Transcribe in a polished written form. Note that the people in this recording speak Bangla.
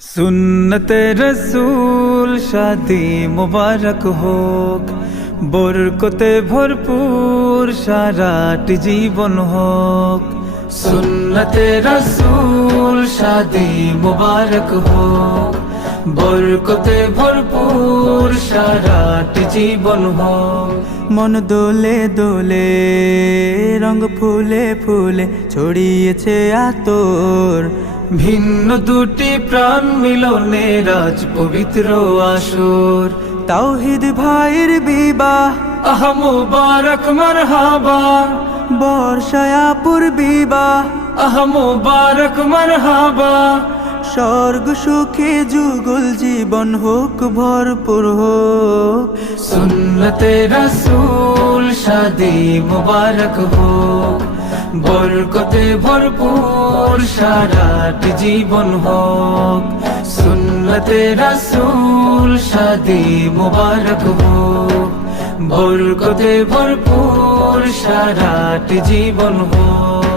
সুন্নতে রসূল শাদি মুবারক হোক, বরকতে ভরপুর সারাটি জীবন হোক। সুন্নতে রসূল শাদি মুবারক হোক, বরকতে ভরপুর সারাটি জীবন হোক। মন দোলে দোলে, রঙ ফুলে ফুলে ছড়িয়েছে আতর। ভিন্ন দুটি প্রাণ মিলনে রাজ পবিত্র আসর। তাওহীদ ভাইয়ের বিবাহ, আহ মুবারক মারহাবা, বর্ষায়াপুর বিবাহ, আহ মুবারক মারহাবা। স্বর্গ সুখে যুগল জীবন হোক, ভরপুর হোক। সুন্নতে রসূল শাদি মুবারক হোক, বরকতে ভরপুর সারাটি জীবন হোক। সুন্নতে রসূল শাদি মুবারক হোক, বরকতে ভরপুর সারাটি জীবন হোক।